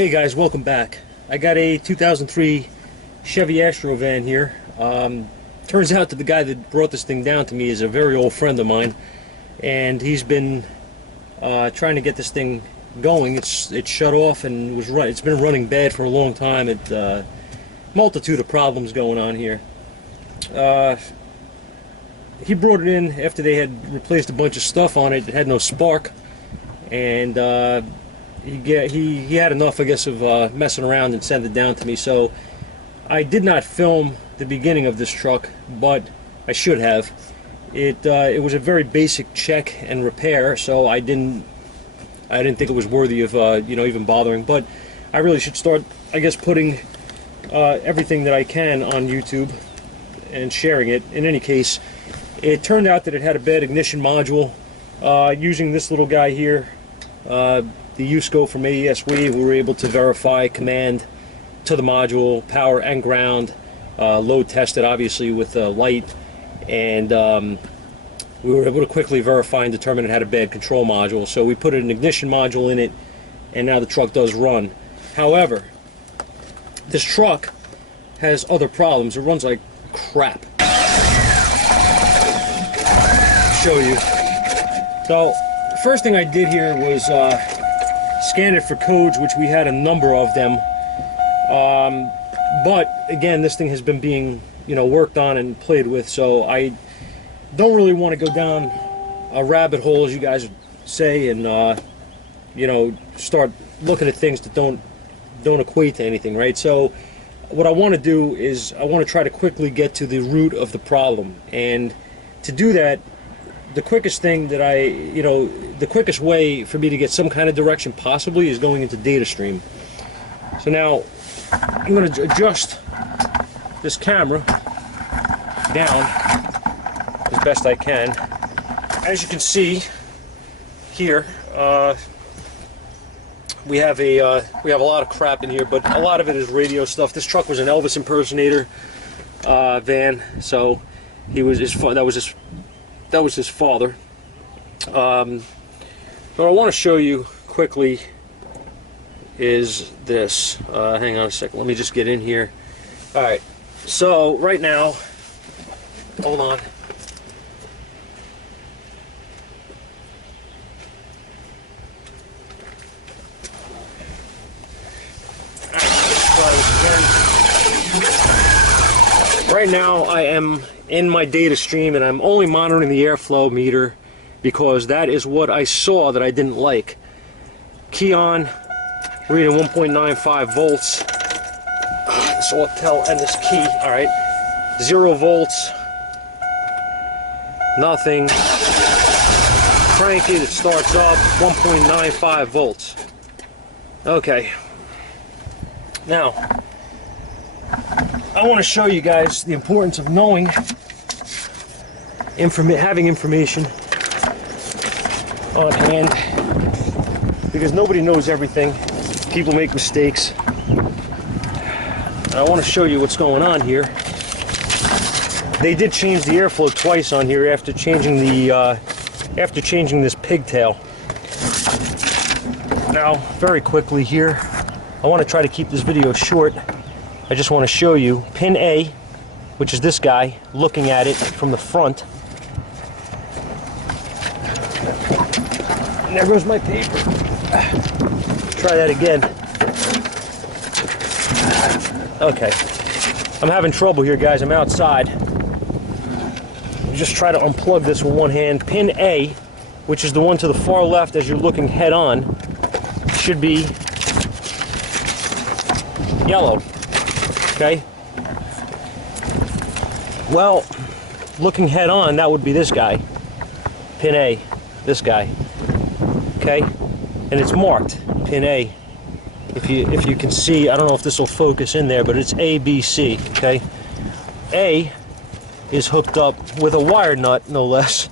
Hey guys, welcome back. I got a 2003 Chevy Astro van here. Turns out that the guy that brought this thing down to me is a very old friend of mine, and he's been trying to get this thing going. It's shut off and it's been running bad for a long time. Multitude of problems going on here. He brought it in after they had replaced a bunch of stuff on it. It had no spark, and he had enough, I guess, of messing around and sent it down to me. So I did not film the beginning of this truck, but I should have. It was a very basic check and repair, so I didn't think it was worthy of even bothering. But I really should start, I guess, putting everything that I can on YouTube and sharing it. In any case, it turned out that it had a bad ignition module. Using this little guy here, the USCO from AESW, we were able to verify command to the module, power and ground, load tested obviously with light, and we were able to quickly verify and determine it had a bad control module. So we put an ignition module in it, and now the truck does run. However, this truck has other problems. It runs like crap. I'll show you. So the first thing I did here was scan it for codes, which we had a number of them. But again, this thing has been being worked on and played with, so I don't really want to go down a rabbit hole, as you guys say, and start looking at things that don't equate to anything, right? So what I want to do is I want to try to quickly get to the root of the problem, and to do that, the quickest thing that the quickest way for me to get some kind of direction possibly is going into data stream. So now I'm going to adjust this camera down as best I can. As you can see here, we have a lot of crap in here, but a lot of it is radio stuff. This truck was an Elvis impersonator van, so that was his father. What I want to show you quickly is this. Hang on a second, let me just get in here. Alright, so right now, hold on. Right now I am in my data stream, and I'm only monitoring the airflow meter because that is what I saw that I didn't like. Key on, reading 1.95 volts. This will tell, and this key, alright. 0 volts. Nothing. Crank it, it starts up, 1.95 volts. Okay. Now, I want to show you guys the importance of knowing, having information on hand, because nobody knows everything. People make mistakes. And I want to show you what's going on here. They did change the airflow twice on here after changing this pigtail. Now, very quickly here, I want to try to keep this video short. I just want to show you pin A, which is this guy, looking at it from the front. And there goes my paper. Try that again. Okay. I'm having trouble here, guys. I'm outside. Just try to unplug this with one hand. Pin A, which is the one to the far left as you're looking head on, should be yellow. Okay? Well, looking head on, that would be this guy. Pin A, this guy. Okay? And it's marked, pin A. If you can see, I don't know if this will focus in there, but it's A, B, C, okay? A is hooked up with a wire nut, no less,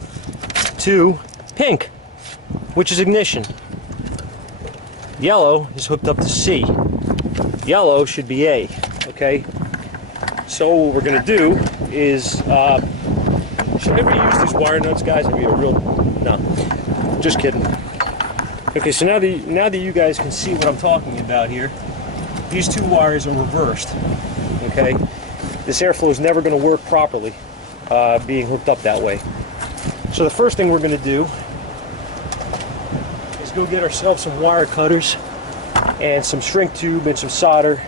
to pink, which is ignition. Yellow is hooked up to C. Yellow should be A, okay? So what we're gonna do is, should I ever use these wire nuts, guys? I'd be a real, no, just kidding. Okay, so now that you guys can see what I'm talking about here, these two wires are reversed. Okay, this airflow is never going to work properly being hooked up that way. So the first thing we're going to do is go get ourselves some wire cutters and some shrink tube and some solder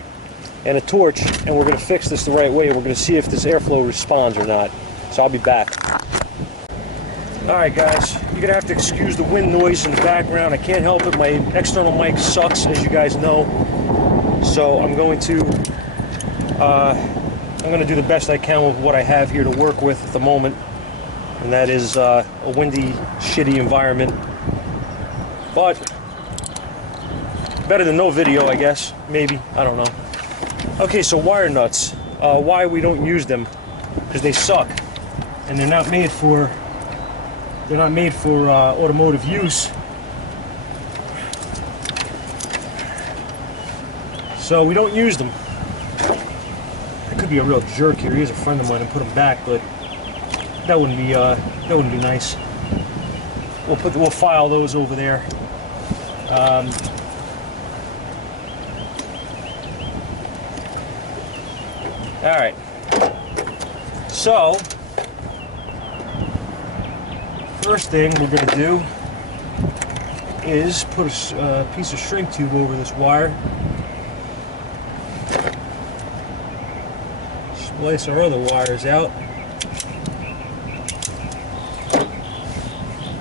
and a torch, and we're going to fix this the right way. We're going to see if this airflow responds or not. So I'll be back. Alright guys, you're going to have to excuse the wind noise in the background. I can't help it. My external mic sucks, as you guys know. So I'm going to do the best I can with what I have here to work with at the moment. And that is a windy, shitty environment. But better than no video, I guess. Maybe. I don't know. Okay, so wire nuts. Why we don't use them? Because they suck. And they're not made for automotive use. So we don't use them. I could be a real jerk here. Here's a friend of mine and put them back, but that wouldn't be nice. We'll file those over there. All right. So first thing we're going to do is put a piece of shrink tube over this wire. Splice our other wires out.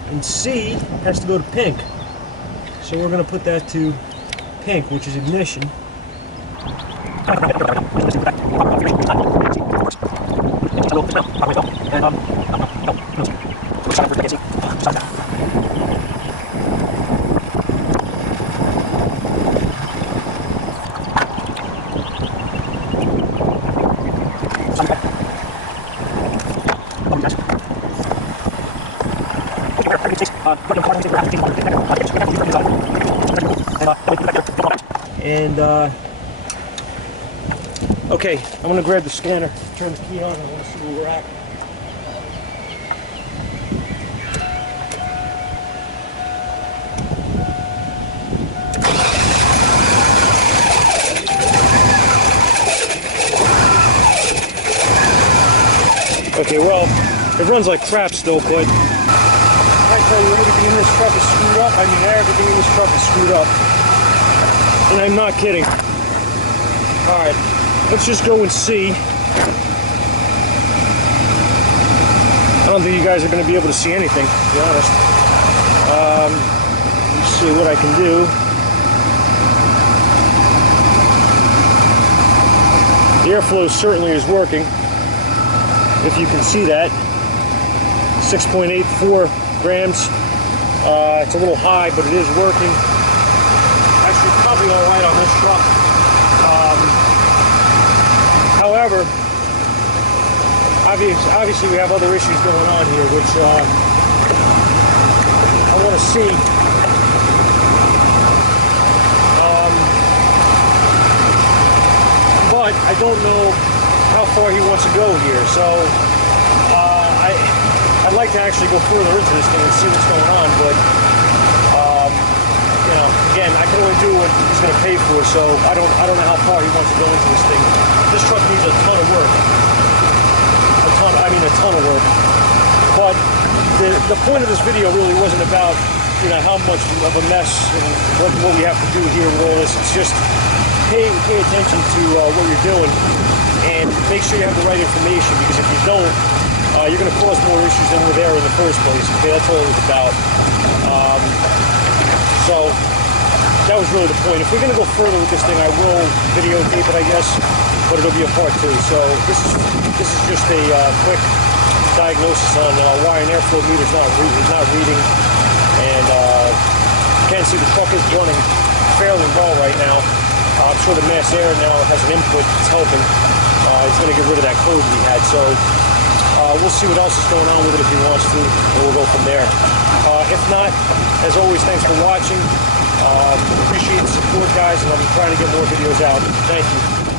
And C has to go to pink. So we're going to put that to pink, which is ignition. And okay, I'm gonna grab the scanner, turn the key on, and I want to see where we're at. Okay, well, it runs like crap still, but I tell you, everything in this truck is screwed up. I mean, everything in this truck is screwed up. And I'm not kidding. Alright, let's just go and see. I don't think you guys are going to be able to see anything, to be honest. Let's see what I can do. The airflow certainly is working, if you can see that. 6.84 grams. It's a little high, but it is working. Actually, probably all right on this truck. However, obviously we have other issues going on here, which I want to see. But I don't know how far he wants to go here, so I'd like to actually go further into this thing and see what's going on, but you know, again, I can only do what he's going to pay for, so I don't know how far he wants to go into this thing. This truck needs a ton of work. A ton of work. But the point of this video really wasn't about, you know, how much of a mess and what we have to do here with all this. It's just pay attention to what you're doing and make sure you have the right information, because if you don't, you're going to cause more issues than were there in the first place. Okay, that's all it was about. So that was really the point. If we're going to go further with this thing, I will videotape it, I guess, but it'll be a part 2. So this is just a quick diagnosis on why an airflow meter is not reading. And you can see the truck is running fairly well right now. I'm sure the mass air now has an input that's helping. It's going to get rid of that code we had. So we'll see what else is going on with it if he wants to, and we'll go from there. If not, as always, thanks for watching. Appreciate the support, guys, and I'll be trying to get more videos out. Thank you.